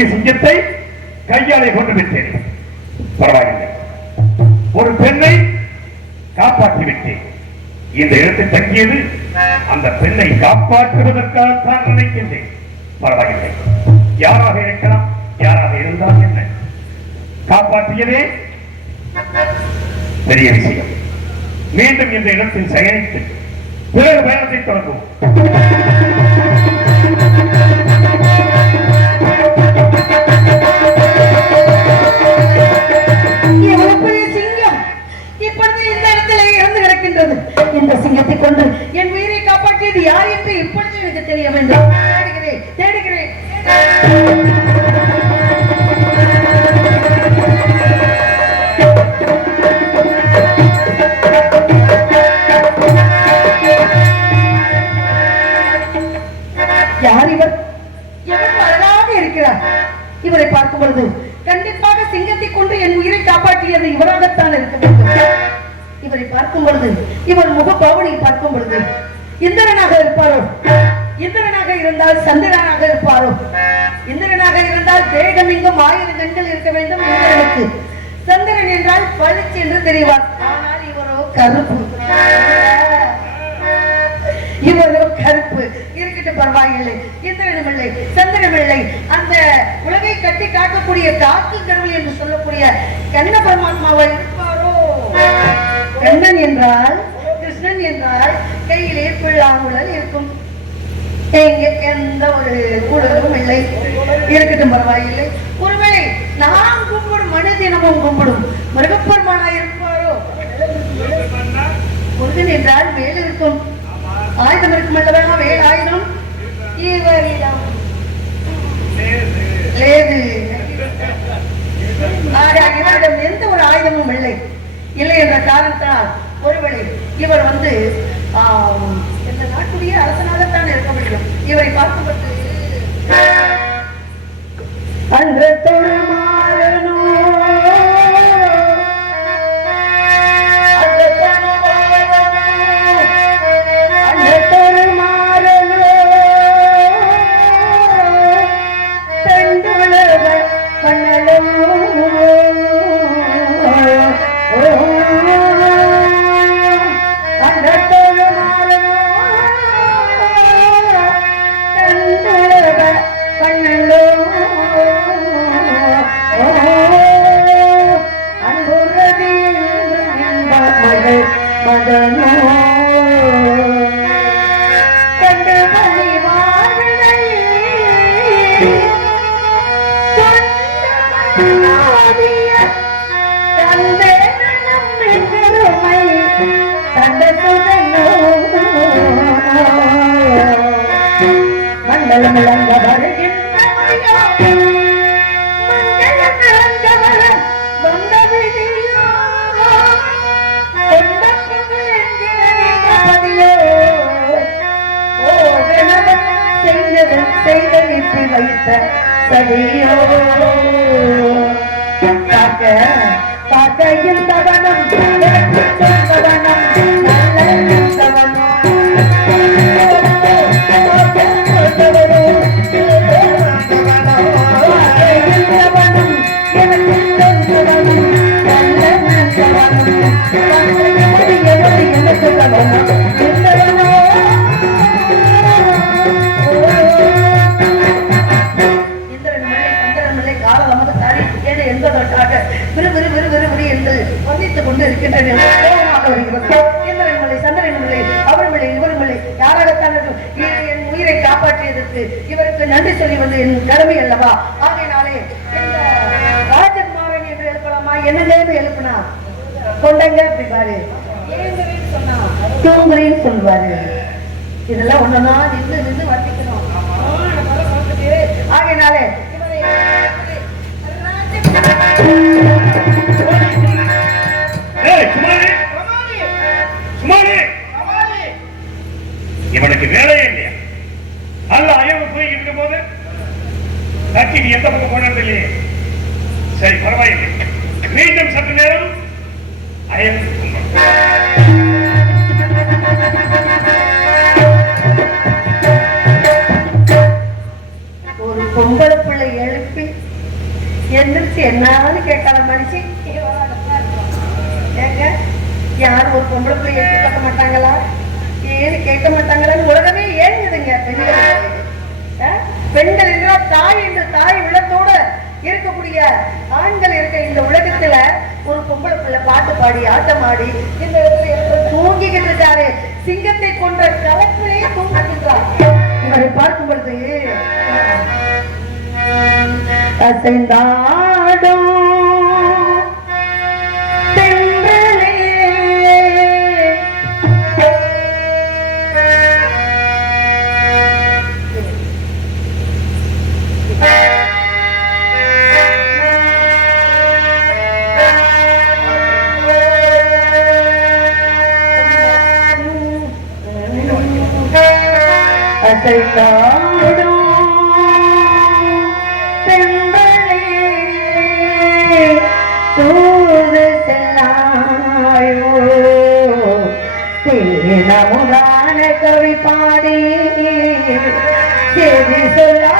கொடிய சிங்கத்தை கையாலே கொண்டு விட்டேன். பரவாயில்லை, ஒரு பெண்ணை காப்பாற்றி விட்டேன். இந்த இடத்தில் தங்கியது அந்த பெண்ணை காப்பாற்றுவதற்காகத்தான் நினைக்கின்றேன். பரவாயில்லை, யாராக இருக்கலாம், யாராக இருந்தால் என்ன, காப்பாற்றியதே பெரிய விஷயம். மீண்டும் இந்த இடத்தில் சயனித்து பிறகு பயணத்தை தொடங்குவோம். இந்த சிங்கத்தை கொண்டு என் உயிரை காப்பாற்றியது யார் என்று இப்பொழுது எனக்கு தெரிய வேண்டும். தேடுகிறேன். யார் இவர்? எவ்வளவு அழகாக இருக்கிறார். இவரை பார்க்கும் பொழுது கண்டிப்பாக சிங்கத்தை கொண்டு என் உயிரை காப்பாற்றியது இவராகத்தான் இருக்க வேண்டும். இவரை பார்க்கும் பொழுது, இவர் முக பாவனை பார்க்கும் பொழுது இந்திரனாக இருப்பாரோ, இந்திரனாக இருந்தால் சந்திரனாக இருப்பாரோ, இந்திரனாக இருந்தால் தேகம் இங்கும் 1000 கண்கள் இருக்க வேண்டும் இந்திரனுக்கு. சந்திரன் என்றால் பளிச்சு என்று தெரிவார். ஆனால் இவரோ கருப்பு. இவரோ கருப்பு. இருக்கட்டும், பரவாயில்லை. இந்திரனும் இல்லை, சந்திரனும் இல்லை. அந்த உலகை கட்டி காக்கக்கூடிய காக்கு கடவுள் என்று சொல்லக்கூடிய கண்ண பரமாத்மாவை இருப்பாரோ. கண்ணன் என்றால், கிருஷ்ணன் என்றால் கையிலே பிள்ளாங்குழல் இருக்கும். எந்த ஒரு கூடலும் இல்லை. இருக்கட்டும், பரவாயில்லை. ஒருவேளை நான் கும்பிடும் மனு தினமும் கும்பிடும் மிருகப்பெருமானா இருப்பாரோ. முருகன் என்றால் வேல் இருக்கும், ஆயுதம் இருக்கும் அல்லவா, வேல் ஆயுதம். இவரிடம் இவரிடம் எந்த ஒரு ஆயுதமும் இல்லை. இல்லை என்ற காரணத்தால் ஒருவேளை இவர் இந்த நாட்டுடைய அரசனாகத்தான் இருக்க முடியும். இவரை பார்க்கப்பட்டு அன்று தொழுமாறனோ இவருக்கு நன்றி சொல்லி வந்து என் கடமை அல்லவா. ஆகையினாலே இந்த ராஜகுமாரன் என்று எழுப்பலாமா, என்னன்னு எழுப்பினா கொண்டங்க அப்படி பாரு, சொன்னா தூங்குறேன்னு சொல்லுவாரு. இதெல்லாம் ஒண்ணுன்னா நின்று நின்று வர்ணிக்கணும். ஆகையினாலே இவனுக்கு வேலையே இல்லையா? அல்ல அயவு போய் இருக்கும் போது கட்சி நீ எந்த பக்கம் போனது இல்லையே. சரி, பரவாயில்லை. மீண்டும் சற்று நேரம் அயவு ஒரு பொம்பளை பிள்ளை எழுப்பி என்னான்னு கேட்காத மனுஷன் ஏங்க யாரும் ஒரு பொம்பளை பிள்ளை எட்டி பார்க்க மாட்டாங்களா ஏன்னு கேட்க மாட்டாங்களான்னு உலகமே ஏங்குதுங்க பெண்கள் என்றால் தாய் என்று தாய் உள்ளத்தோட இருக்கக்கூடிய ஆண்கள் இருக்க இந்த உலகத்துல ஒரு பொம்பளை பிள்ளை பாட்டு பாடி ஆட்டம் ஆடி இந்த இடத்துல தூங்கிக்கிட்டு இருக்காரு. சிங்கத்தை கொன்ற களத்திலேயே தூங்கிக்கின்றார். இவரை பார்க்கும் பொழுது அசைந்தாடும் கவி பாடி செய்தி சொல்லாயோ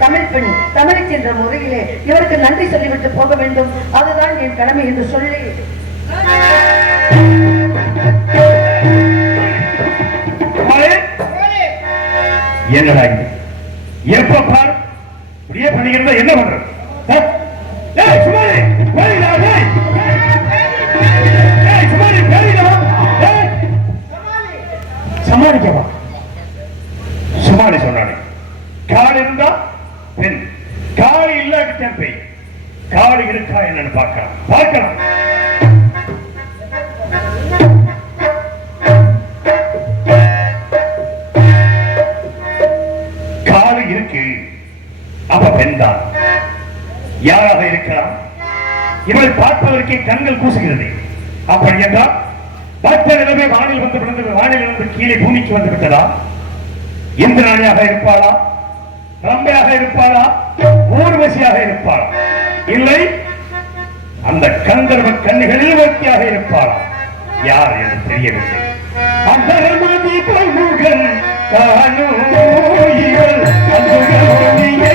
தமிழ் பெண் தமிழ் என்ற முறையிலே இவருக்கு நன்றி சொல்லிவிட்டு போக வேண்டும். அதுதான் என் கடமை என்று சொல்லி என்னடா எப்ப பார் இப்படியே பண்ணிக்கிறதா என்ன பண்றது? சமாளிக்கவா? சுமாரி சொன்னானே கால் இருந்தா பெண், கால் இல்லாட்ட பெண். கால் இருக்கா என்னன்னு பார்க்கலாம். கால் இருக்கு, அப்ப பெண் தான். யாராக இருக்கலாம்? இவள் பார்ப்பதற்கே கண்கள் கூசுகிறது. அப்படி என்றால் மற்ற நிலைமை வானில் வந்து விழுந்தது, வானிலிருந்து கீழே பூமிக்கு வந்து விட்டதா? இந்திராணியாக இருப்பாளா? ரம்பையாக இருப்பாளா? ஊர்வசியாக இருப்பாளா? இல்லை, அந்த கந்தர்வ கண்ணிகளில் ஒருத்தியாக இருப்பாளா? யார் என்று தெரியவில்லை. அந்தரமதி பல்முகன் காணும் இவள் அந்துகமொழியை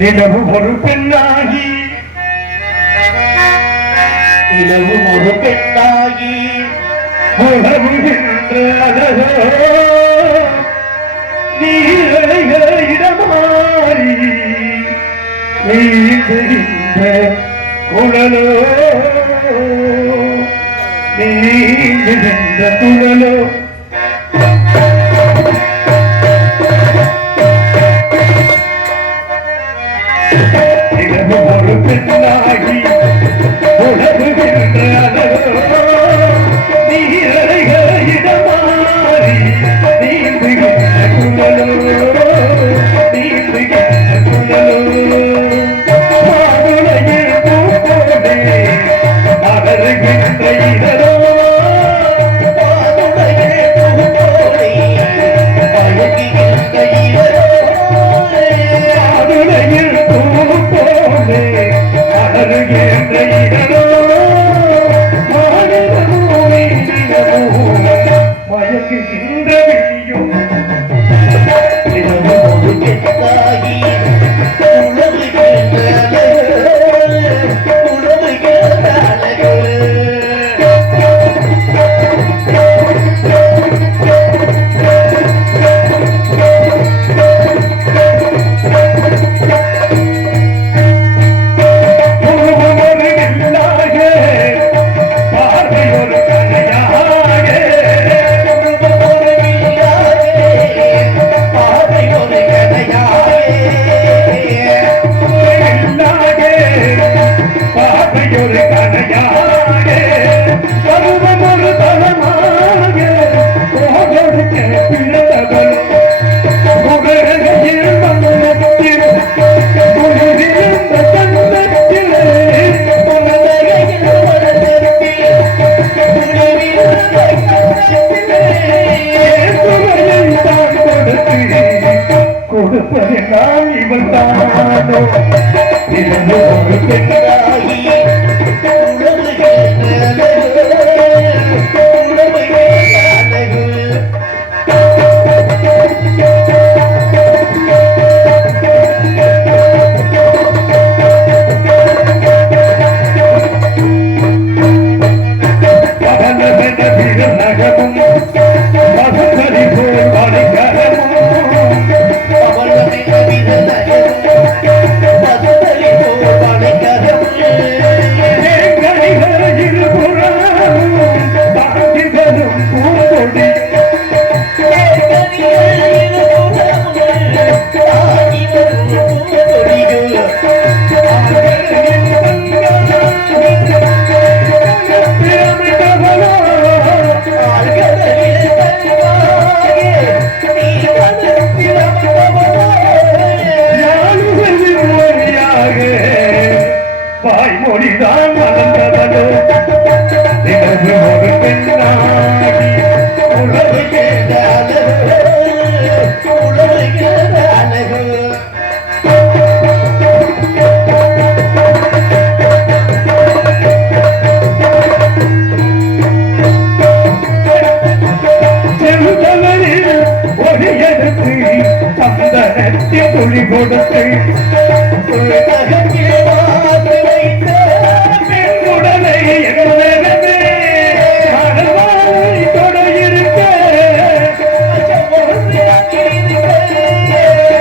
நிலவு ஒரு பெண்ணாகி நிலவு ஒரு பெண்ணாகி உலவுகின்ற அழகோ நீரக இடமாறி நீந்துகின்ற குழலோ நீந்துகின்ற குழலோ ஒரு பெண்ணாகி உலகுகின்ற அழகோ நீரக இடமாறி நீந்துகின்ற குழலோ நீந்துகின்ற குழலோ மாதுளையில் பூப்போடே மலருகின்ற இதழோ மாதுளையில் பூப்போடே மயங்குகின்ற இதழோ மாதுளையில் பூப்போடே மலருகின்ற இதழோ மயக்குகின்ற விழியோ நிலவு ஒரு பெண்ணாகி உலகுகின்ற அழகோ உலகுகின்ற அழகோ கொடுப்பதெல்லாம் இவன் தானோ இருந்து ஒரு பெண்ணாகி உலகுகின்ற அழகோ உலகுகின்ற அழகோ நகமும் மதுமதி போல் வழிகரமும் மொழிதான் மலர்ந்தவளோ நிலவு ஒரு பெண்ணாகி உழவு கேட்ட அழகு உழவு கேட்ட அழகு செல்தவரில் ஒரு எடுத்து சந்தனத்தில் துளி கொடுத்து உலகத்தில் மாற்றி வைத்த பெண்ணுடலை என்னவே மனவாய் தொட இருக்க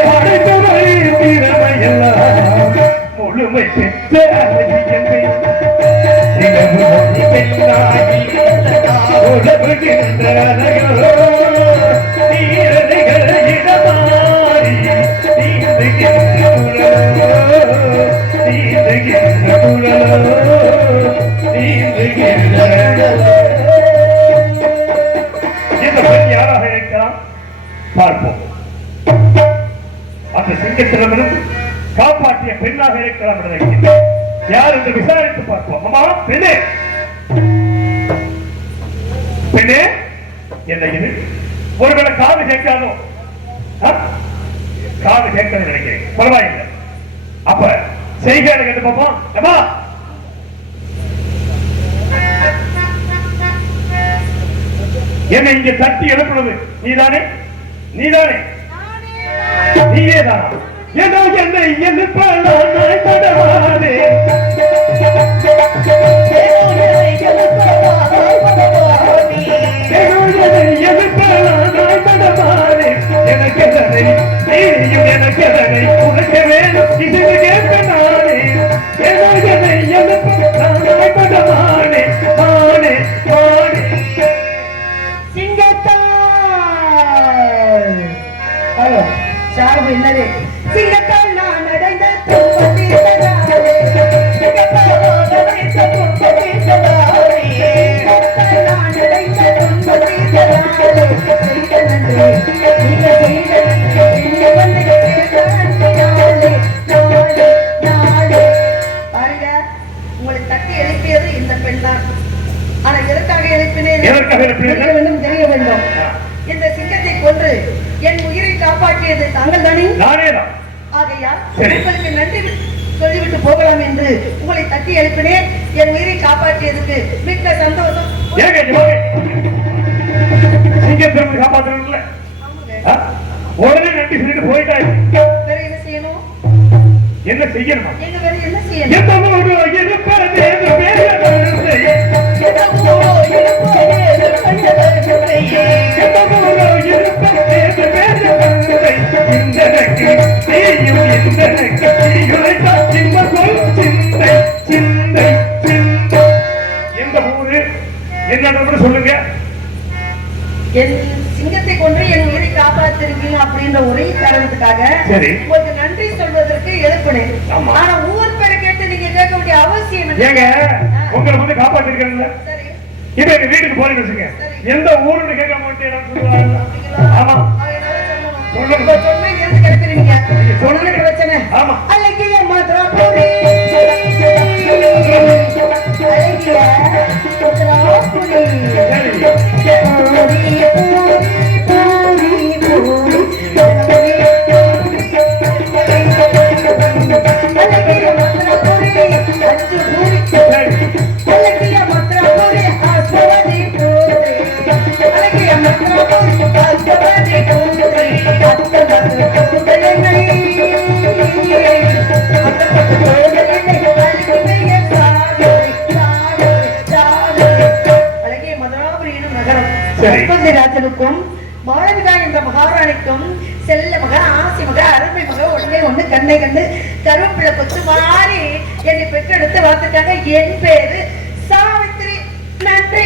படைத்தவரை திறமையெல்லாம் முழுமை பெற்ற அழகியமை நிலவு ஒரு பெண்ணாகி உழவுகின்ற அழகோ நீரடிகள் இடமாறி நீந்துகின்ற குழலோ நீந்துகின்ற குழலோ நீந்துகின்ற இந்த பெண் யாராக இருக்கலாம் பார்ப்போம். அந்த சிங்கத்திடமிருந்து காப்பாற்றிய பெண்ணாக இருக்கலாம் என்று யார் என்று விசாரித்து பார்ப்போம். அம்மா பெண்ணே பெண்ணே என்ன இது ஒருவேளை காது கேட்காதோ காது கேட்கறது நினைக்கிறேன் பரவாயில்லை அப்ப செய்கையில கேட்டு பார்ப்போம். அம்மா என்னை இங்க தட்டி எழுப்புறது நீதானே நீதானே நீயேதான் ஏதோ என்னை எழுப்பலாம் நான் தடவாதே எனக்கு எதனை நீயும் எனக்கு எதனை உனக்கு வேணும் இது கேட்க நானே ஏதோ என்னை எழுப்பலாம் நான் தடவானே மானே மானே சார்பு என்னது சிங்கத்தால் நான் அடைந்த துன்பத்தீர்த்ததாலே சிங்கத்தால் நான் அடைந்த துன்பத்தீர்த்ததாலே சிங்கத்தால் நான் அடைந்த துன்பத்தீர்த்ததாலே செய்த நன்றி நீங்க செய்த நீங்க வந்து நாளே நாளே நாளே பாருங்க உங்களை தட்டி எழுப்பியது இந்த பெண் தான். ஆனா எதற்காக எழுப்பினேன் தெரிய வேண்டும். இந்த சிங்கத்தை கொன்று என் உயிரை காப்பாற்றியது தாங்கள் தானே? நானேதான். ஆகையால் உங்களுக்கு நன்றி சொல்லிவிட்டு போகலாம் என்று உங்களை தட்டி எழுப்பினேன். என் உயிரை காப்பாற்றியதுக்கு மிக்க சந்தோஷம். சிங்கத்திற்கு காப்பாற்றல உடனே நன்றி சொல்லிட்டு போயிட்டாய். வேற என்ன செய்யணும்? என்ன செய்யணுமா? எங்க வேற என்ன செய்யணும்? சொல்லுங்க. என் சிங்கத்தை கொண்டு என் உயிரை காப்பாத்திருக்கீங்க அப்படின்ற ஒரே காரணத்துக்காக உங்களுக்கு நன்றி சொல்வதற்கு எழுப்பினேன். ஆனா ஊர் பேரை கேட்டு நீங்க கேட்க வேண்டிய அவசியம் ஏங்க உங்களை வந்து காப்பாத்திருக்கீங்க. இப்ப எங்க வீட்டுக்கு போறீங்க வச்சுங்க, எந்த ஊருன்னு கேட்க மாட்டேன். ஆமா சொன்ன இருந்து கிடைக்கிறீங்க சொன்ன பிரச்சனை. ஆமா அழகிய மதுராபுரி அழகிய மதுராபுரி ராஜனுக்கும் மாளவிகா என்ற மகாராணிக்கும் செல்ல மக ஆசி மக அருமை மக ஒண்ணே ஒண்ணு கண்ணை கண்டு கருவேப்பிலை கொத்து மாறி என்னை பெற்றெடுத்து வளர்த்துட்டாங்க. என் பேரு சாவித்திரி. நன்றி.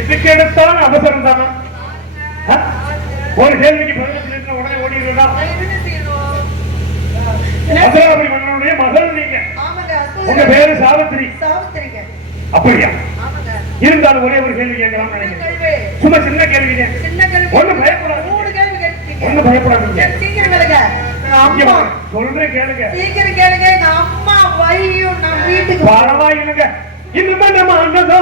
எதுக்கு எடுத்தாலும் அவசரம் தானா? ஒரு கேள்விக்கு பதில் உடனே ஓடிடுறா. மதுராபுரி மன்னனுடைய மகள் நீங்க. உங்க பேரு சாவித்திரி. சாவித்திரிங்க. அப்படியா? இருந்தாலும் ஒரே ஒரு கேள்வி கேட்கலாம் நினைக்கிறேன். சும்மா சின்ன கேள்வி. சின்ன கேள்வி. ஒண்ணு பயப்படாது. 3 கேள்வி கேட்டீங்க. ஒண்ணு பயப்படாதீங்க. சீக்கிரம் கேளுங்க. அம்மா சொல்றேன் கேளுங்க. சீக்கிரம் கேளுங்க. எங்க அம்மா வையும் நான் வீட்டுக்கு பரவாயில்லைங்க. இந்த மனமானதோ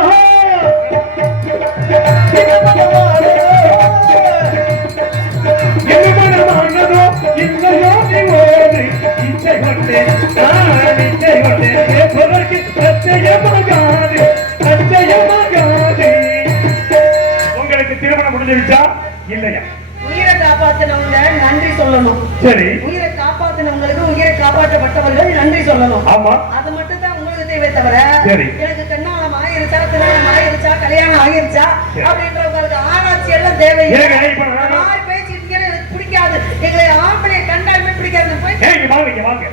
இந்த யோகி ஓடு இச்சை கொண்டேன் நான் இச்சை கொண்டேன் கேட்பதற்கு சத்தியமாகாது சத்தியமாகாது. உங்களுக்கு திருமணம் முடிஞ்சிருச்சா இல்லையா? உயிரை காப்பாத்தினவங்க நன்றி சொல்லணும். சரி. உயிரை காப்பாத்தினவங்களுக்கு உயிரை காப்பாற்றப்பட்டவர்கள் நன்றி சொல்லணும். ஆமா. அது மட்டும் தான் உங்களுக்கு தேவை தவிர சரி. எனக்கு கண்ணாலம் ஆயிருச்சா திருமணம் ஆயிருச்சா கல்யாணம் ஆயிருச்சா அப்படின்றவங்களுக்கு ஆராய்ச்சி எல்லாம் தேவை. பேசிட்டு எனக்கு பிடிக்காது. எங்களை ஆம்பளைய கண்டாலுமே பிடிக்காது. போய் வாங்க வாங்க.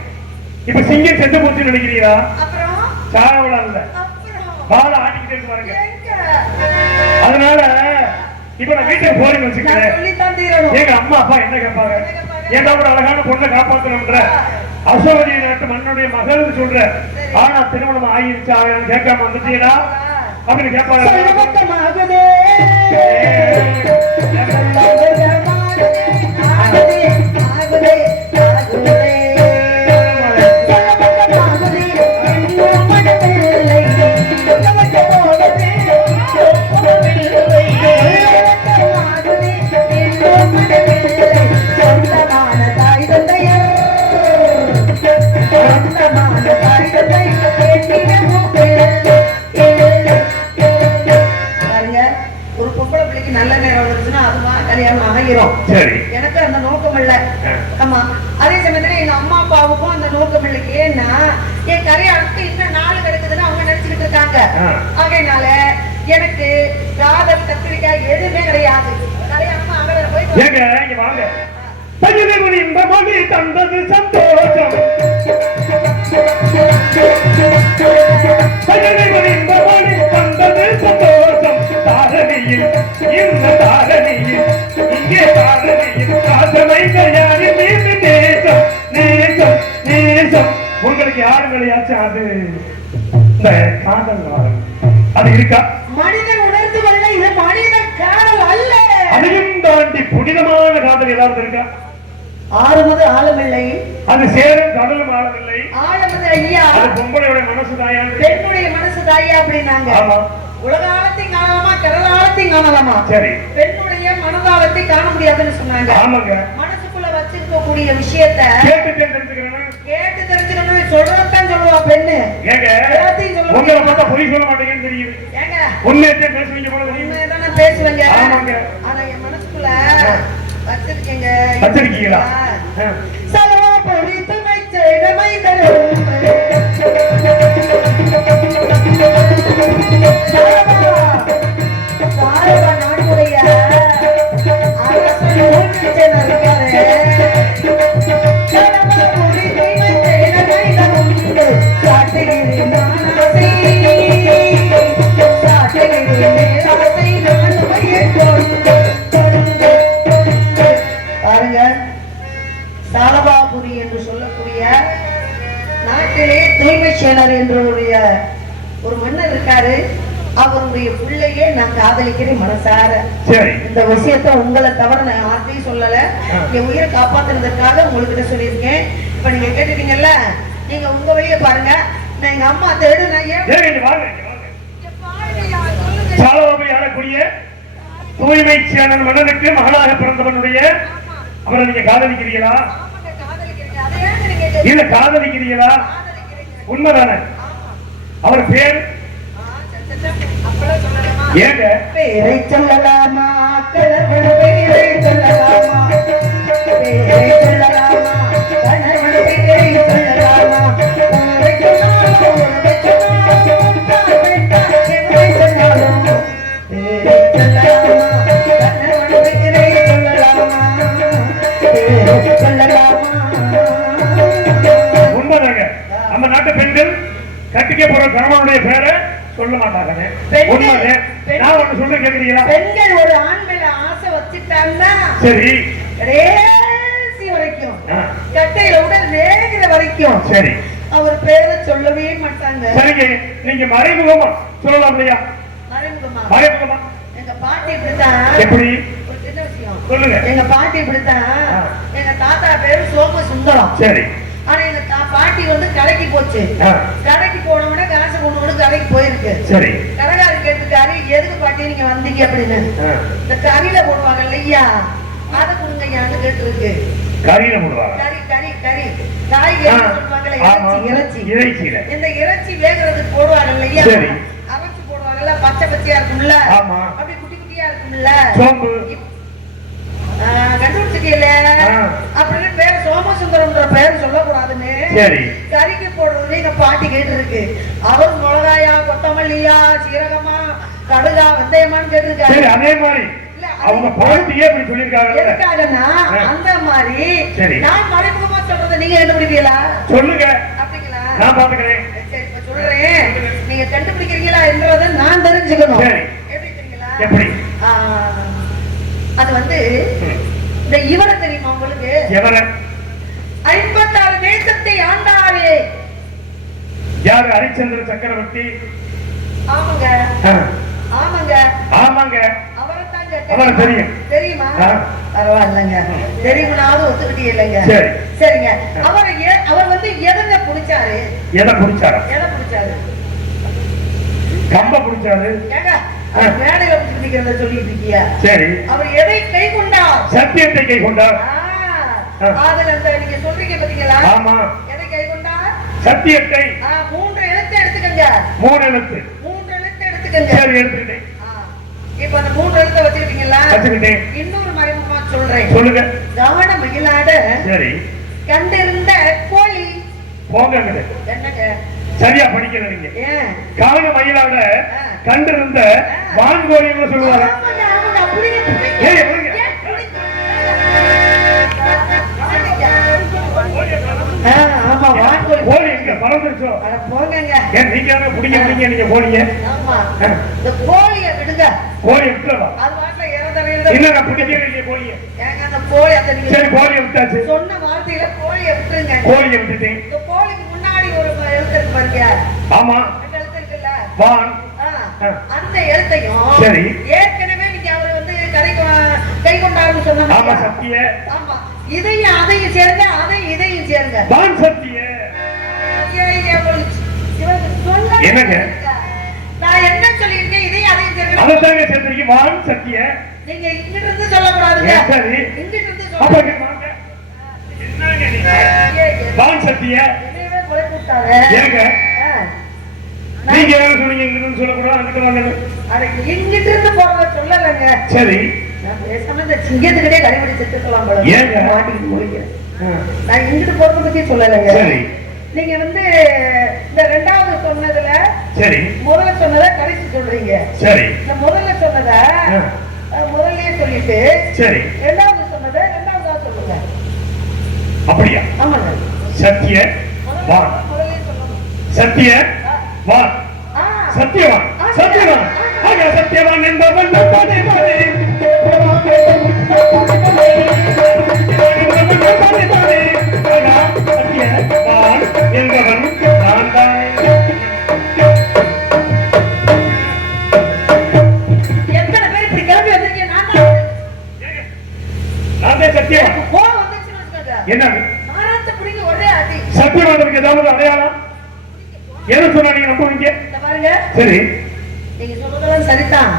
இப்ப சிங்கம் செத்து போச்சுன்னு நினைக்கிறீங்களா? அப்புறம் சாவலாம் இல்ல பால ஆடிக்கிட்டே பாருங்க. அதனால இப்ப நான் வீட்டுக்கு போறேன்னு வச்சுக்கிறேன். எங்க அம்மா அப்பா என்ன கேட்பாங்க? ஏன்னா ஒரு அழகான பொண்ணை காப்பாற்றணும்ன்ற அசோகி நாட்டு மண்ணுடைய மகளுக்கு சொல்ற. ஆனா திருமணம் ஆயிருச்சா கேட்காம வந்துட்டீங்களா அப்படின்னு கேட்பாங்க. ஒரு பொம்பளை பிள்ளைக்கு நல்ல நேரம் வந்துச்சுன்னா அதுதான் கல்யாணம் ஆகிரும். எனக்கு அந்த நோக்கம் இல்ல. ஆமா. அதே சமயத்துல எங்க அம்மா அப்பாவுக்கும் அந்த நோக்கம் இல்லை. ஏன்னா என் கல்யாணத்துக்கு இன்னும் நாள் கிடைக்குதுன்னு அவங்க நினைச்சுக்கிட்டு இருக்காங்க. ஆகையினால எனக்கு காதல் கத்திரிக்காய் எதுவுமே கிடையாது. கல்யாணமா அகல போய் வாங்க. இந்த மொழி தந்தது சந்தோஷம். இந்த மொழி தந்தது சந்தோஷம். தாரணியில் இந்த தாரணியில் இங்கே தாரணியில் காதலை கையாடி மீது நேசம் நேசம் நேசம். உங்களுக்கு யாரு கிடையாச்சும் அது இந்த காதல் அது இருக்கா? மனிதன் உணர்ந்து கொள்ள இது மனித காதல் அல்ல. அதையும் தாண்டி புனிதமான காதல் ஏதாவது இருக்கா? ஆறுவது ஆழமில்லை, அது சேரும் கடலும் ஆழமில்லை. ஆழமது ஐயா, அது பொம்பளையோட மனசு தாயா, பெண்ணுடைய மனசு தாயா அப்படின்னாங்க. உலக ஆழத்தையும் காணலாமா கடல் ஆழத்தையும் காணலாமா? சரி. பெண்ணுடைய மனதாளத்தை காண முடியாதுன்னு சொன்னாங்க. ஆமாங்க. மனசுக்குள்ள வச்சிருக்கக்கூடிய விஷயத்தை கேட்டு தெரிஞ்சுக்கணும். சொல்றதான் சொல்லுவா பெண்ணு. ஏங்க உங்களை பார்த்தா பொய் சொல்ல மாட்டேங்கன்னு தெரியுது. ஏங்க உண்மையத்தை பேசுவீங்க போல தெரியுது. உண்மையதானே பேசுவீங்க. ஆமாங்க. ஆனா என் மனசுக்குள்ள வச்சிருக்கீங்க. வச்சிருக்கீங்களா? சலவா பொறித்து மைச்சேடமை தரும் சாரவா நாட்டுடைய அரசன் ஊர்ச்சேன் இருக்காரு. சலவா பொறித்து மைச்சேடமை தரும் சாட்டுகிறே நானாசை சாட்டுகிறே மேலாசை நான் உயிர் கொண்டு பாருங்க. சாலபாபுரி என்று சொல்லக்கூடிய நாட்டிலே தூய்மை செயலர் என்ற ஒரு மன்னர் இருக்காரு. அவருடைய பிள்ளையே நான் காதலிக்கிறேன் மனசார. இந்த விஷயத்த உங்களை தவிர நான் யார்த்தையும் சொல்லல. என் உயிரை காப்பாத்துறதுக்காக உங்ககிட்ட சொல்லியிருக்கேன். இப்ப நீங்க கேட்டுட்டீங்கல்ல, நீங்க உங்க வழிய பாருங்க. நான் எங்க அம்மா தேடு சாலபாபுரி ஆளக்கூடிய தூய்மை சேனல் மன்னனுக்கு மகளாக பிறந்தவனுடைய அவரை நீங்க காதலிக்கிறீங்களா? இல்ல காதலிக்கிறீங்களா? உண்மைதானே? அவர் பேர் ஏங்க பேரை சொல்லலாமா? கணவன் பேரை சொல்லலாமா? பேரை சொல்லலாமா? கணவன் பேரை சொல்லலாமா? ஊரை சொன்னாலும் உறவை சொன்னாலும் எவரை சொன்னாலும் பேரை சொல்லலாமா? கணவன் பேரை சொல்லலாமா? பேரை சொல்லலாமா? உண்மைதாங்க. நம்ம நாட்டு பெண்கள் கட்டிக்க போற கணவனுடைய பேரை சொல்ல மாட்டாங்க. நான் ஒண்ணு சொல்ல கேக்குறீங்களா? பெண்கள் ஒரு ஆண் மேல ஆசை வச்சுட்டாங்கன்னா சரி கடைசி வரைக்கும் கட்டையில உடல் வேகிற வரைக்கும் சரி அவர் பேரை சொல்லவே மாட்டாங்க. சரிங்க. நீங்க மறைமுகமா சொல்லலாம் இல்லையா? மறைமுகமா எங்க பாட்டி இப்படித்தான். எப்படி? ஒரு சின்ன விஷயம் சொல்லுங்க. எங்க பாட்டி இப்படித்தான். எங்க தாத்தா பேரு சோம சுந்தரம். சம்பளம். சரி. ஆனா எங்க பாட்டி வந்து கடைக்கு போச்சு. கடைக்கு போனோம்னா காசு கொண்டு கடைக்கு போயிருக்கு. சரி. கடைக்காரி கேட்டுக்காரு, எதுக்கு பாட்டி நீங்க வந்தீங்க அப்படின்னு. இந்த கறியில போடுவாங்க இல்லையா, அதை கொடுங்க ஐயான்னு கேட்டுருக்கு. கறியில போடுவாங்க. கறி கறி கறி காய்கறி சொல்லுவாங்கல்ல, இறைச்சி இறைச்சி. இந்த இறைச்சி வேகிறதுக்கு போடுவாங்க இல்லையா, அரைச்சு போடுவாங்கல்ல, பச்சை பச்சையா இருக்கும்ல, அப்படி குட்டி குட்டியா இருக்கும்ல, சோம்பு கண்டுபிடிச்சிக்கல அப்படின்னு பேர் சோமசுந்தரம்ன்ற பேர் சொல்லக்கூடாதுன்னு கறிக்கு போடுறதுன்னு எங்க பாட்டி கேட்டு இருக்கு. அவர் மிளகாயா, கொத்தமல்லியா, சீரகமா, கடுகா, வெந்தயமான்னு கேட்டிருக்காரு. அதே மாதிரி அவங்க பாட்டியே இப்படி சொல்லிருக்காங்க. எதுக்காகன்னா அந்த மாதிரி நான் மறைமுகமா சொல்றதை நீங்க கண்டுபிடிப்பீங்களா? சொல்லுங்க. அப்படிங்களா? நான் பாத்துக்கிறேன். சரி, இப்ப சொல்றேன், நீங்க கண்டுபிடிக்கிறீங்களா என்றதை நான் தெரிஞ்சுக்கணும். எப்படி தெரியுங்களா? எப்படி? அது வந்து இந்த இவரை தெரியுமா உங்களுக்கு? 56 தேசத்தை ஆண்டாரே. யாரு? ஹரிச்சந்திர சக்கரவர்த்தி. ஆமாங்க ஆமாங்க ஆமாங்க. அவரை தெரியும். தெரியுமா? பரவாயில்லைங்க, தெரியுமாவது ஒத்துக்கிட்டே இல்லைங்க. சரிங்க. அவர் வந்து எதை பிடிச்சாரு? எதை பிடிச்சாரு? கம்ப பிடிச்சாரு. மேடையில பிடிக்கிறத சொல்லிட்டு இருக்கியா? சரி. அவர் எதை கை கொண்டார்? சத்தியத்தை கை கொண்டார். அதுல நீங்க சொல்றீங்க பாத்தீங்களா? ஆமா. எதை கை கொண்டார்? சத்தியத்தை. 3 எழுத்து எடுத்துக்கங்க. 3 எழுத்து எடுத்துக்கங்க. சரி, எடுத்துக்கிட்டேன். இப்ப அந்த 3 எழுத்தை வச்சுக்கிட்டீங்களா? வச்சுக்கிட்டேன். இன்னொரு மறைமுகமா சொல்றேன். சொல்லுங்க. கவன மயிலாட. சரி. கண்டிருந்த கோழி. போங்க. என்னங்க சரியா படிக்கல நீங்க. கவன மயிலாட கண்டிருந்த வான்கோழின்னு சொல்லுவாங்க. கோழி எங்க பறந்துருச்சோ? போங்க. நீங்க பிடிக்க நீங்க போனீங்க. கோழியை விடுங்க. கோழியை விட்டுறவா? இல்ல, நான் பிடிக்கவே இல்லையே கோழியை. சரி, கோழியை விட்டாச்சு. சொன்ன வார்த்தையில கோழியை விட்டுருங்க. கோழியை விட்டுட்டேன். கோழிக்கு முன்னாடி ஒரு எழுத்து இருக்கு பாருங்க. ஆமா, வான். அந்த எழுத்தையும் சரி ஏற்கனவே நீங்க அவர் வந்து கை கொண்டாருன்னு சொன்னாங்க. ஆமா, சத்திய. ஆமா, இதையும் அதையும் சேர்ந்து இதையும் சேர்ந்து வான் சத்திய. என்னங்க நான் என்ன சொல்லிருக்கேன்? இதையும் அதையும் சேர்ந்து அதத்தாங்க சேர்த்துறீங்க. வான் சத்திய. நீங்க இங்கிட்டு இருந்து சொல்லக்கூடாதுங்க. சரி, இங்கிட்டு இருந்து சொல்லுங்க. என்னங்க நீங்க வான் சத்திய என்னவே கொலை போட்டாரு. ஏங்க நீங்க என்ன சொன்னீங்க? இங்கிட்டு சொல்லக்கூடாது, அங்கிட்டு வாங்க. அட, இங்கிட்டு இருந்து போறத சொல்லலங்க. சரி, நான் பேசாம இந்த சிங்கத்துக்கிட்டே கடிபிடி செத்துக்கலாம் போல. ஏங்க மாட்டிட்டு போறீங்க? நான் இங்கிட்டு போறத பத்தி சொல்லலங்க. சரி, நீங்க வந்து இந்த ரெண்டாவது சொன்னதுல சரி முதல்ல சொன்னத கடைசி சொல்றீங்க. சரி, இந்த முதல்ல சொன்னத முதல்லயே சொல்லிட்டு சரி ரெண்டாவது சொன்னத ரெண்டாவதா சொல்லுங்க. அப்படியா? ஆமாங்க. சத்திய வான். முதல்லயே சொல்லணும். சத்திய வான். சத்தியவான். சத்தியவான். ஆக சத்தியவான் என்பவன் நம்பனே பாதே. சத்தியவான் என்பவன் நான் தானே. எத்தனை பேர் இப்படி கிளம்பி வந்திருக்கீங்க? நான் தான் சத்தியவான். கோவம் வந்துச்சுன்னு வச்சுக்கோங்க. என்ன மாராத்த பிடிங்க ஒரே அடி. சத்தியவானுக்கு ஏதாவது அடையாளம் என்ன சொன்னா நீங்க நம்புவீங்க? பாருங்க. சரி, நீங்க சொல்றதெல்லாம் சரிதான்.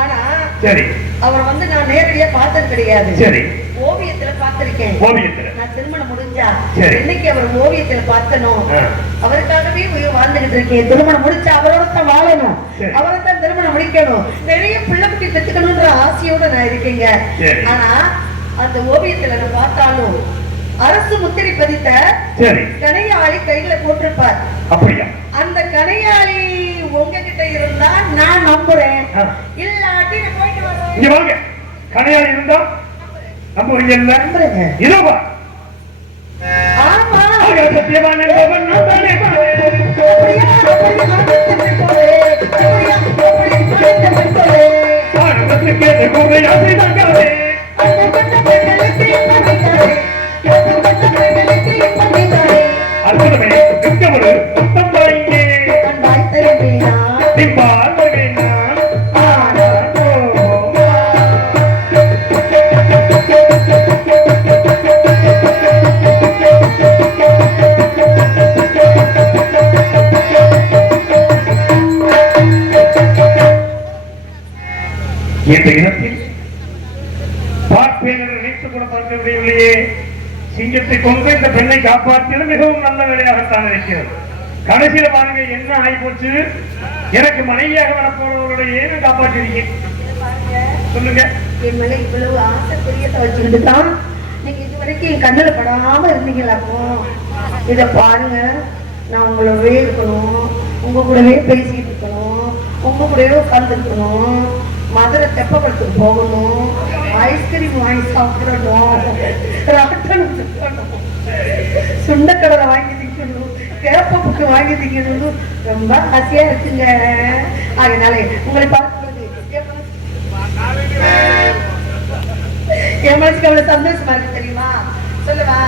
ஆனா சரி அவர் வந்து நான் நேரடியா பார்த்தது கிடையாது. சரி, ஓவியத்துல பார்த்திருக்கேன். ஓவியத்துல நான் திருமணம் முடிஞ்சா இன்னைக்கு அவர் ஓவியத்துல பார்த்தனும். அவருக்காகவே உயிர் வாழ்ந்துகிட்டு இருக்கேன். திருமணம் முடிச்சா அவரோட தான் வாழணும், அவரை தான் திருமணம் முடிக்கணும், நிறைய பிள்ளை குட்டி பெற்றுக்கணும்ன்ற ஆசையோட நான் இருக்கேங்க. ஆனா அந்த ஓவியத்துல நான் பார்த்தாலும் அரசு முத்திரை பதித்த கனையாளி கையில போட்டிருப்பார். அப்படியா? அந்த கனையாளி உங்ககிட்ட இருந்தா நான் நம்புறேன், இல்லாட்டி நான் போயிட்டு வரேன். இங்க வாங்க. கனையாளி இருந்தா நம்புறீங்க? இல்ல, நம்புறேங்க. இதோவா? ஆமா. சத்தியமான என்பவன் நான் தானே பாரு. அப்படியா? அப்படி ஆனந்தத்தை போலே. அப்படியா? அப்படி ஆனந்தத்தை போலே. ஆனந்தத்துக்கு எது கூட யாரை நங்காதே. அந்த கண்ண பெண்களுக்கு என்ன வைத்தாரே. அற்புதமே, மிக்கவரு முத்தம் வாங்கி அன்பாய் தருவேனா திம்பால் தருவேனா ஆனாதோ. இந்த இடத்தில் பார்ப்பேன் என்று நினைத்துக் கூட பார்க்க முடியவில்லையே. சிங்கத்தை கொண்டு இந்த பெண்ணை காப்பாற்றியது மிகவும் நல்ல வேலையாகத்தான் இருக்கிறது. கடைசியில பாருங்க என்ன ஆகி போச்சு. எனக்கு மனைவியாக வரப்போறவர்களுடைய ஏன்னு காப்பாற்றிருக்கீங்க சொல்லுங்க. என் மேல இவ்வளவு ஆசை பெரியத்தை வச்சுக்கிட்டு தான் நீங்க இது வரைக்கும் என் கண்ணுல படாம இருந்தீங்களாக்கும். இத பாருங்க, நான் உங்களவே இருக்கணும், உங்க கூடவே பேசிட்டு இருக்கணும், உங்க கூடவே உட்கார்ந்து இருக்கணும், மதுரை தெப்பக்குளத்துக்கு போகணும், ஐஸ்கிரீம் வாங்கி சாப்பிடணும், ராட்டனம் சுற்றணும், சுண்டக்கடலை வாங்கி திக்கணும், கேப்ப புட்டு வாங்கி திக்கணும்னு ரொம்ப ஆசையா இருக்குங்க. அதனால உங்களை பார்க்கும்போது என் மனசுக்கு அவ்வளவு சந்தோஷமா இருக்கு தெரியுமா. சொல்லுவா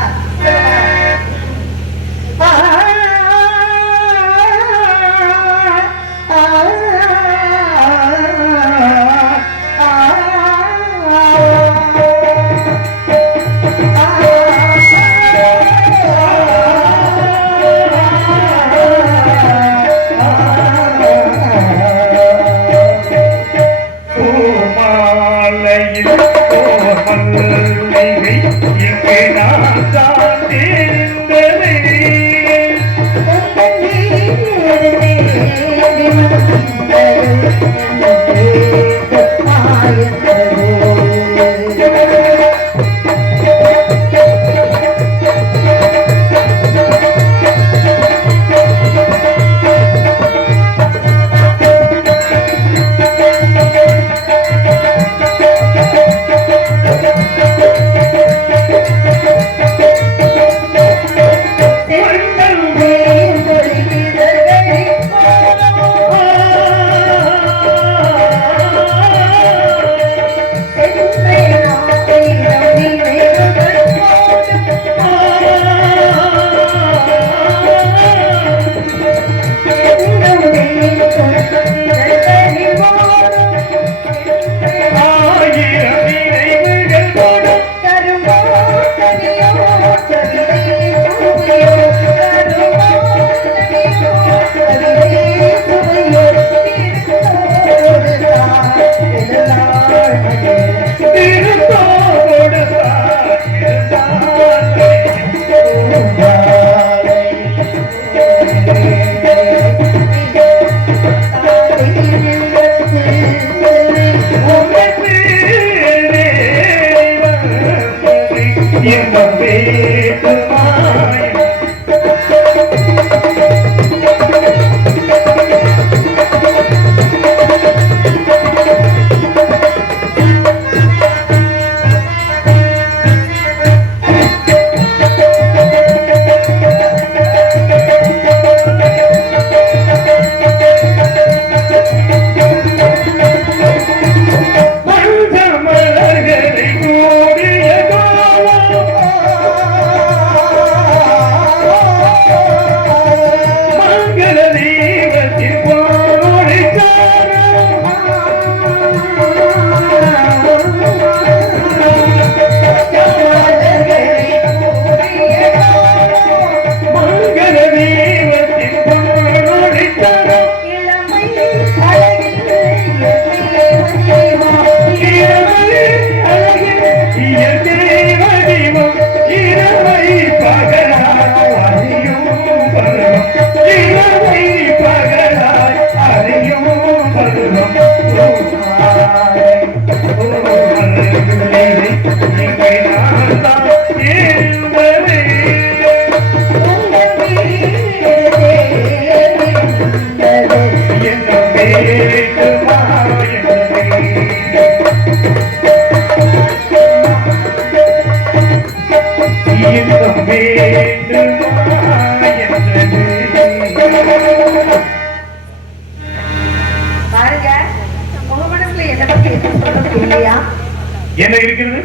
என்ன இருக்கிறது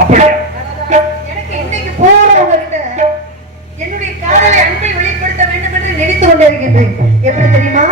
அப்படியா? எனக்கு இன்னைக்கு போறவங்க என்னுடைய காதலை அன்பை வெளிப்படுத்த வேண்டும் என்று நினைத்து கொண்டிருக்கின்றேன். எப்படி தெரியுமா?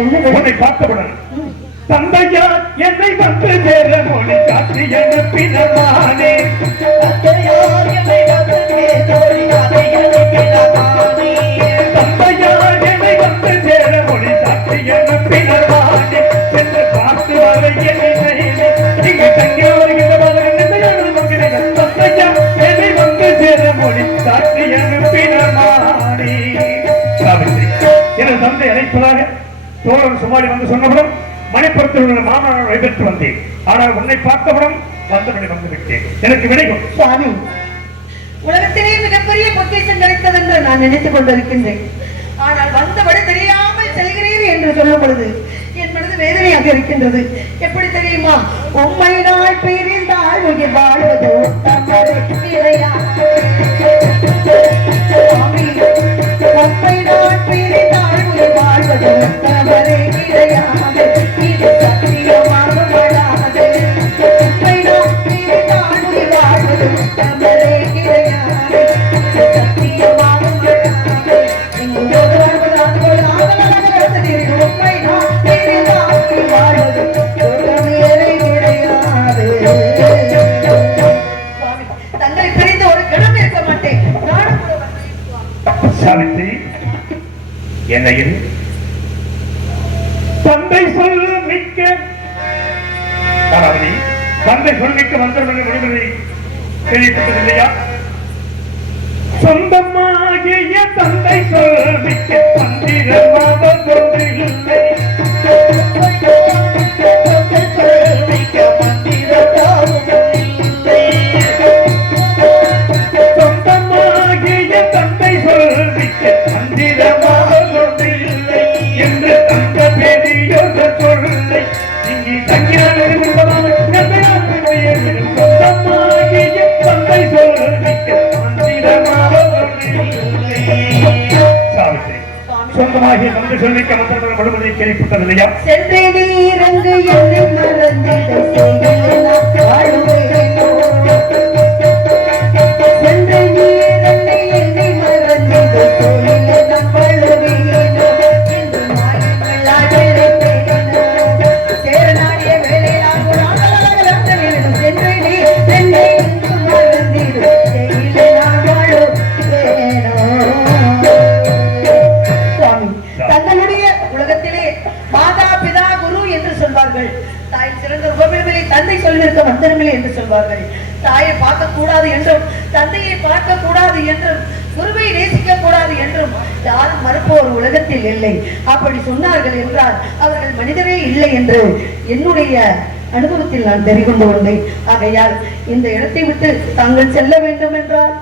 உன்னை பார்த்தவுடன் தந்தையா என்னை வந்து சேர மொழி காட்டி அனுப்பினமானே தந்தையா என்னை வந்து சேர மொழி காட்டி அனுப்பினமானே சென்று பார்த்து வரை என்னை இங்கு தங்கி வருகின்ற தந்தையா என்னை வந்து சேர மொழி காட்டி அனுப்பினமானே. எனது தந்தை அழைப்பதாக தோழன் சுமாரி வந்து சொன்னவுடன் மணிப்புறத்தில் உள்ள மாமனாரை பெற்று வந்தேன். ஆனால் உன்னை பார்த்தவுடன் வந்தபடி வந்து விட்டேன். எனக்கு விடைக்கும் சுவாமி, உலகத்திலே மிகப்பெரிய பொக்கிஷம் கிடைத்தது என்று நான் நினைத்துக் கொண்டிருக்கின்றேன். ஆனால் வந்தபடி தெரியாமல் செல்கிறேன் என்று சொல்லும் பொழுது என் மனது வேதனையாக இருக்கின்றது. எப்படி தெரியுமா? உம்மை நாள் பிரிந்தால் உயிர் வாழ்வது உம்மை நாள் பிரிந்தால் உயிர் வாழ்வது தவறே கிடையாது. இது சத்தியமாக வராது. உம்மை நாள் பிரிந்தால் உயிர் வாழ்வது தவறே கிடையாது. இது சத்தியமாக வராது. இங்கோடு வாழ்வதால் உம்மை நாள் பிரிந்தால் உயிர் வாழ்வது தவறே கிடையாது. தங்களை பிரிந்த ஒரு கிழமை இருக்க மாட்டேன். சாவித்ரி, என்ன இது? தந்தை சொல் மிக்க தந்தை சொல் மிக்க வந்தவர்கள் விடுதலை கேள்விப்பட்டதில்லையா? சொந்தமாகிய தந்தை சொல் மிக்க தந்திரமாக ஒன்றில்லை. சொந்தமாகிய தந்தை சொல் மிக்க தந்திரமாக ஒன்றில்லை என்று தந்த பெரியோர் சொல்லை இங்கே தங்கினாலும் சொந்தமாகிய தந்தை சொல் மிக்க தந்திரமாக ஒன்றில்லை. சாவித்ரி, சொந்தமாகிய தந்தை சொல்லிக்க மந்திரங்கள் விடுவதை கேள்விப்பட்டதில்லையா? சென்றே நீரங்கு என்னை மறந்திட வாழுவேனோ. சென்றே நீரங்கை என்னை மறந்திட சொல்லில நான் வாழுவேனோ. என்று மாயங்களாடிருப்பேனோ. சேரநாடிய வேலையாக சென்றே நீ என்னை மறந்திட செய்யில நான் வாழுவேனோ. தங்களுடைய உலகத்திலே மாதா பிதா குரு என்று சொல்வார்கள். தாய் சிறந்த உபமில்லை, தந்தை சொல்லியிருக்க மந்திரமில்லை என்று சொல்வார்கள். தாயை பார்க்க கூடாது என்றும் தந்தையை பார்க்க கூடாது என்றும் குருவை நேசிக்க கூடாது என்றும் யாரும் மறுப்போர் உலகத்தில் இல்லை. அப்படி சொன்னார்கள் என்றால் அவர்கள் மனிதரே இல்லை என்று என்னுடைய அனுபவத்தில் நான் தெரிந்து கொண்டேன். ஆகையால் இந்த இடத்தை விட்டு தாங்கள் செல்ல வேண்டும் என்றால்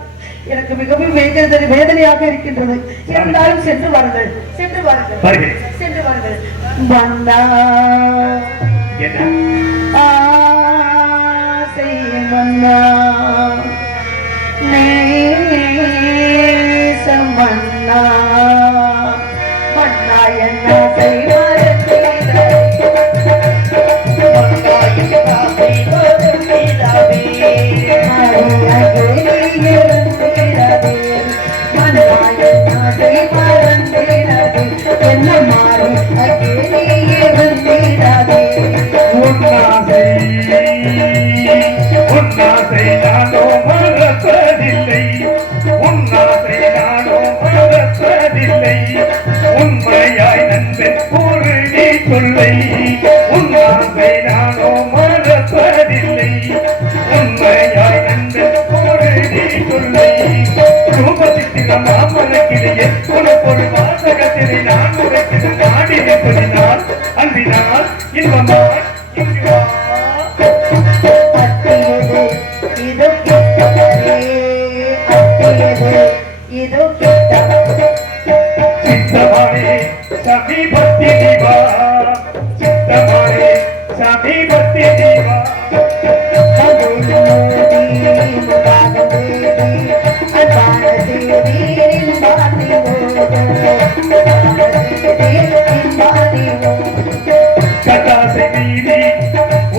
எனக்கு மிகவும் வேதனையாக இருக்கின்றது. இருந்தாலும் சென்று வாருங்கள், சென்று வாருங்கள், சென்று வாருங்கள். வந்தா ஆசை மன்னா நேசம் மன்னா மன்னா என்ன என்ன மாறி உன்னாசை நானோ மறப்பதில்லை. உன்னாசை நானோ மறப்பதில்லை. உண்மையாய் நண்பன் ஒரு நீ சொல்லை. உன்னாசை நானோ மறப்பதில்லை. உண்மையாய் நண்பன் ஒரு நீ சொல்லை. ரூபத்திற்கிற மாமலக்கிலேயே உனக்கொரு வாசகத்தினை நான் உரைக்கிற நாடினால் அன்பினால் இன்பமாய் சித்தமானே சமீபத்தி திவா. சித்தமானே சமீபத்தி திவா. கதாசை மீறி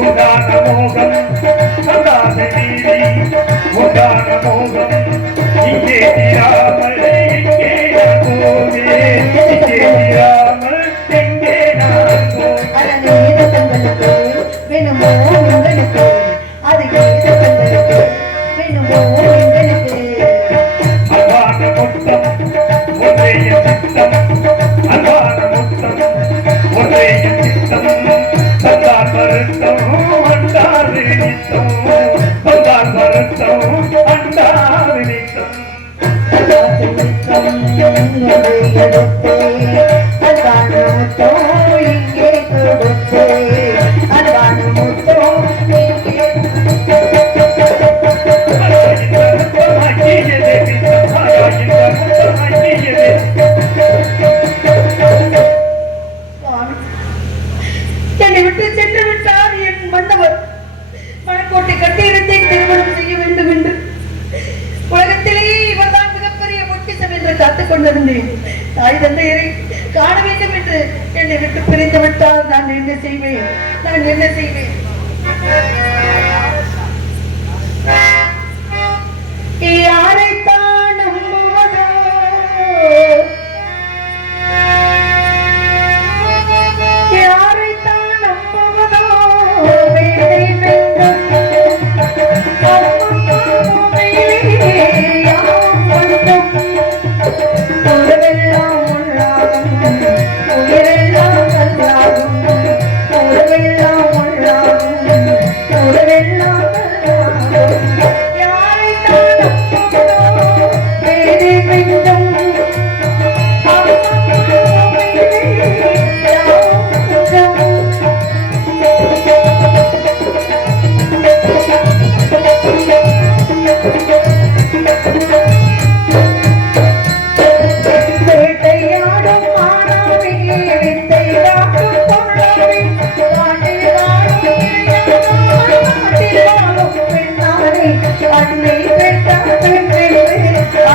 உதான மோகம். கதாசை மீறி உதான மோகம். இங்கே தீராமல் எங்கே நான் போவேன். இங்கே தீராமல் எங்கே நான் காத்துக் கொண்டிருந்தேன். தாய் தந்தையரை காண வேண்டும் என்று என்னை விட்டு பிரிந்து விட்டால் நான் என்ன செய்வேன்? நான் என்ன செய்வேன்? யாரைத்தான் நம்புவதோ, யாரைத்தான் நம்புவதோ, வேலை வேண்டும் உறவெல்லாம் உள்ளாகும், உயிரெல்லாம் கல்லாகும், உறவெல்லாம் உள்ளாகும், உறவெல்லாம் கல்லாகும். யாரைத்தான் நம்புவதோ, வேலை வேண்டும் வேட்டையாடும் மானாவை, வித்தை காட்டும் பொன்னாவை, காட்டில் வாழும் காட்டில் வாழும் பெண்ணானை, அன்னை பெற்ற பெண்ணென்று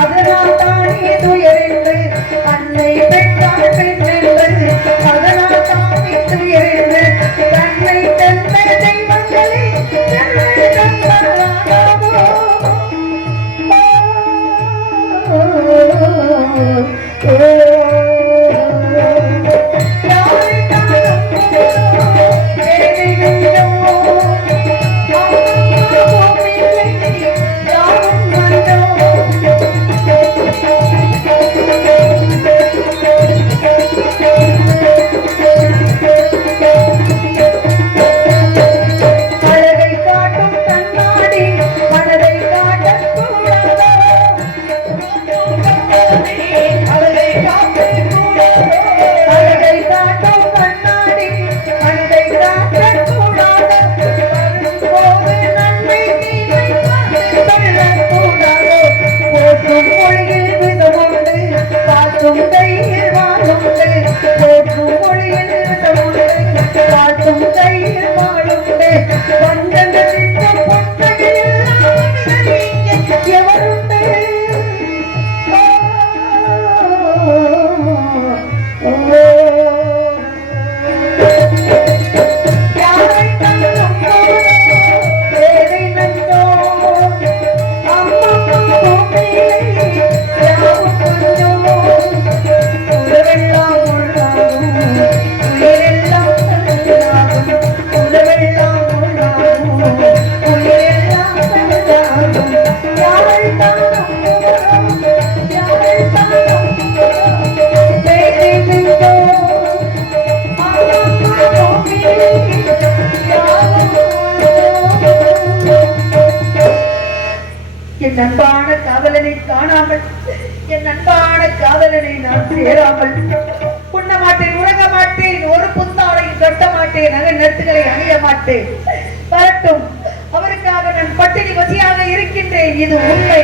அதனால் தானே துயரென்று, அன்னை பெற்றாள் பெண்ணென்று அதனால் தானே துயரென்று, தன்னை தந்த தெய்வங்களை தன்னை தந்தாராமோ. அழகை காட்டும் கண்ணாடி மனதை காட்டக்கூடாதோ, அழகை காட்டும் கண்ணாடி மனதை காட்டக்கூடாதோ, வரும்போது நன்மை தீமை சொல்லக்கூடாதோ, போற்றும் மொழியில் விதமுண்டு, காட்டும் கையில் வாழுண்டு, போற்றும் மொழியில் விதமுண்டு, காட்டும் கையில் வாழுண்டு, வந்தங்களின் பொன்னையில் எவருண்டு? யாரைத்தான் நம்புவதோ, வேலை நந்தோ, அம்மா பூமியிலே யாவும் கொஞ்சோ, உறவெல்லாம் உள்ளாகும், உயிரெல்லாம் கல்லாகும், உறவெல்லாம் உள்ளாகும், உயிரெல்லாம் கல்லாகும். யாரைத்தான் நம்புவதோ, யாரைத்தான் நம்புவதோ, வேலை நந்தோ, அம்மா பூமியிலே யாவும் கொஞ்சோ. என் அன்பான காதலனை காணாமல், என் அன்பான காதலனை நான் சேராமல் உண்ண மாட்டேன், உறங்க மாட்டேன், ஒரு புத்தாடை கட்ட மாட்டேன், நகை நட்டுகளை அணிய மாட்டேன். வரட்டும், அவருக்காக நான் பட்டினி பசியாக இருக்கின்றேன், இது உண்மை.